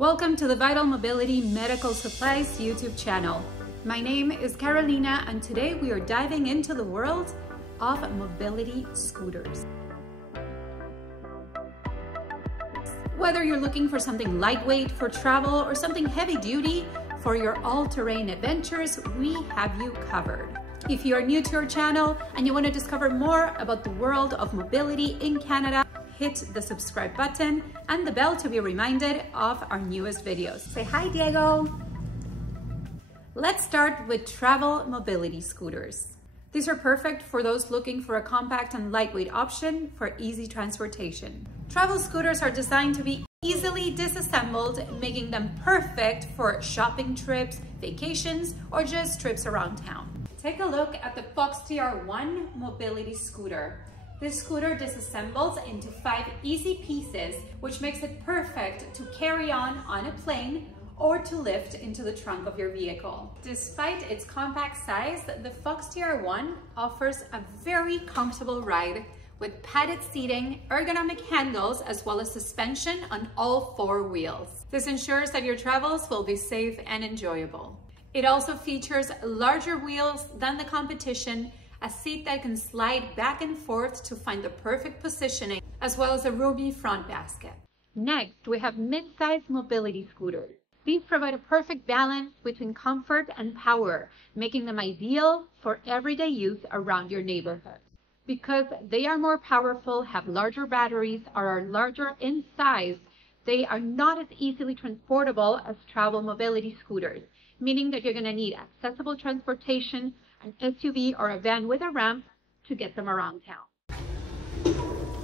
Welcome to the Vital Mobility Medical Supplies YouTube channel. My name is Carolina and today we are diving into the world of mobility scooters. Whether you're looking for something lightweight for travel or something heavy duty for your all-terrain adventures, we have you covered. If you are new to our channel and you want to discover more about the world of mobility in Canada, hit the subscribe button and the bell to be reminded of our newest videos. Say hi, Diego. Let's start with travel mobility scooters. These are perfect for those looking for a compact and lightweight option for easy transportation. Travel scooters are designed to be easily disassembled, making them perfect for shopping trips, vacations, or just trips around town. Take a look at the foxtr One mobility scooter. This scooter disassembles into 5 easy pieces, which makes it perfect to carry on a plane or to lift into the trunk of your vehicle. Despite its compact size, the foxtr One offers a very comfortable ride with padded seating, ergonomic handles, as well as suspension on all 4 wheels. This ensures that your travels will be safe and enjoyable. It also features larger wheels than the competition, a seat that can slide back and forth to find the perfect positioning, as well as a roomy front basket. Next, we have mid-size mobility scooters. These provide a perfect balance between comfort and power, making them ideal for everyday use around your neighborhood. Because they are more powerful, have larger batteries, or are larger in size, they are not as easily transportable as travel mobility scooters, meaning that you're going to need accessible transportation, an SUV or a van with a ramp to get them around town.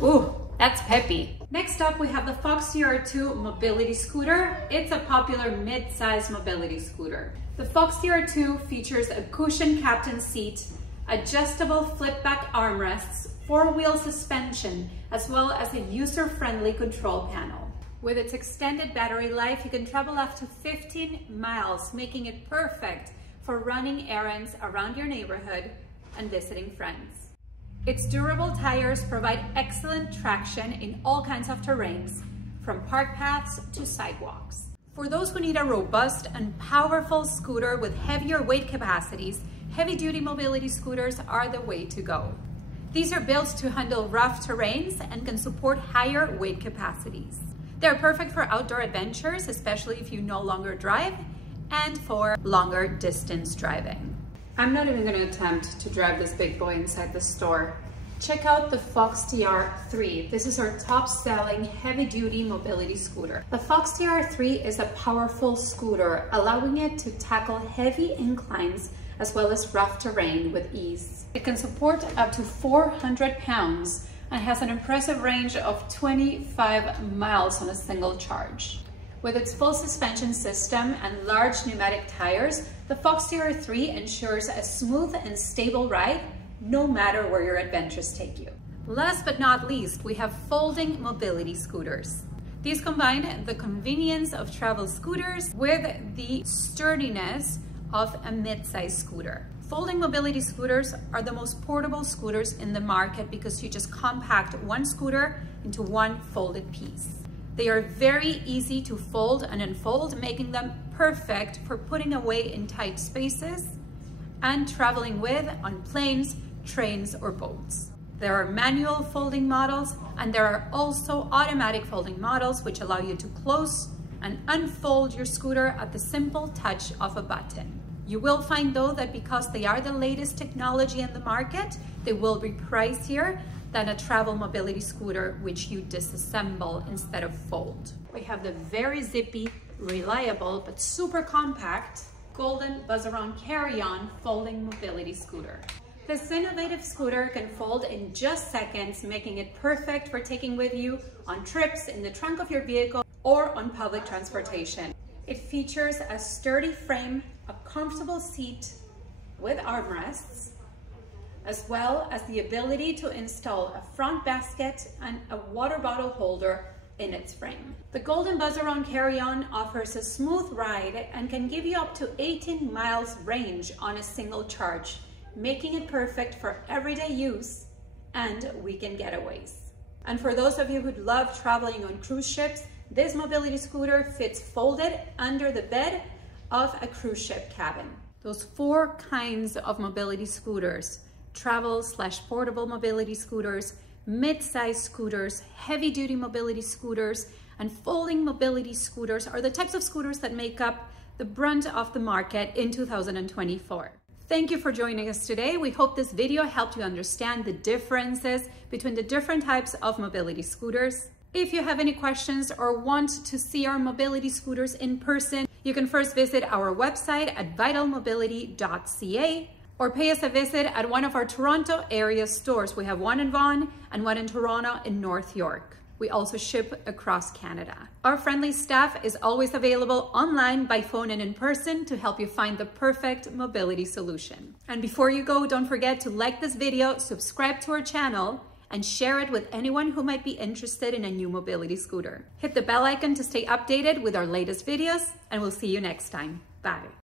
Ooh, that's peppy. Next up, we have the foxtr Two mobility scooter. It's a popular mid-size mobility scooter. The foxtr Two features a cushioned captain seat, adjustable flip-back armrests, 4-wheel suspension, as well as a user-friendly control panel. With its extended battery life, you can travel up to 15 miles, making it perfect for running errands around your neighborhood and visiting friends. Its durable tires provide excellent traction in all kinds of terrains, from park paths to sidewalks. For those who need a robust and powerful scooter with heavier weight capacities, heavy-duty mobility scooters are the way to go. These are built to handle rough terrains and can support higher weight capacities. They're perfect for outdoor adventures, especially if you no longer drive, and for longer distance driving. I'm not even going to attempt to drive this big boy inside the store. Check out the foxtr 3. This is our top-selling heavy-duty mobility scooter. The foxtr 3 is a powerful scooter, allowing it to tackle heavy inclines as well as rough terrain with ease. It can support up to 400 pounds and has an impressive range of 25 miles on a single charge. With its full suspension system and large pneumatic tires, the foxtr 3 ensures a smooth and stable ride no matter where your adventures take you. Last but not least, we have folding mobility scooters. These combine the convenience of travel scooters with the sturdiness of a mid-size scooter. Folding mobility scooters are the most portable scooters in the market because you just compact one scooter into one folded piece. They are very easy to fold and unfold, making them perfect for putting away in tight spaces and traveling with on planes, trains, or boats. There are manual folding models, and there are also automatic folding models which allow you to close and unfold your scooter at the simple touch of a button. You will find though that because they are the latest technology in the market, they will be pricier than a travel mobility scooter which you disassemble instead of fold. We have the very zippy, reliable, but super compact golden buzz-around CarryOn folding mobility scooter. This innovative scooter can fold in just seconds, making it perfect for taking with you on trips in the trunk of your vehicle or on public transportation. It features a sturdy frame, a comfortable seat with armrests, as well as the ability to install a front basket and a water bottle holder in its frame. The Golden Buzz-Around CarryOn offers a smooth ride and can give you up to 18 miles range on a single charge, making it perfect for everyday use and weekend getaways. And for those of you who love traveling on cruise ships, This mobility scooter fits folded under the bed of a cruise ship cabin. Those 4 kinds of mobility scooters, travel/portable mobility scooters, mid-size scooters, heavy-duty mobility scooters, and folding mobility scooters are the types of scooters that make up the brunt of the market in 2024. Thank you for joining us today. We hope this video helped you understand the differences between the different types of mobility scooters. If you have any questions or want to see our mobility scooters in person, you can first visit our website at vitalmobility.ca or pay us a visit at one of our Toronto area stores. We have one in Vaughan and one in Toronto in North York. We also ship across Canada. Our friendly staff is always available online, by phone, and in person to help you find the perfect mobility solution. And before you go, don't forget to like this video, subscribe to our channel, and share it with anyone who might be interested in a new mobility scooter. Hit the bell icon to stay updated with our latest videos, and we'll see you next time. Bye.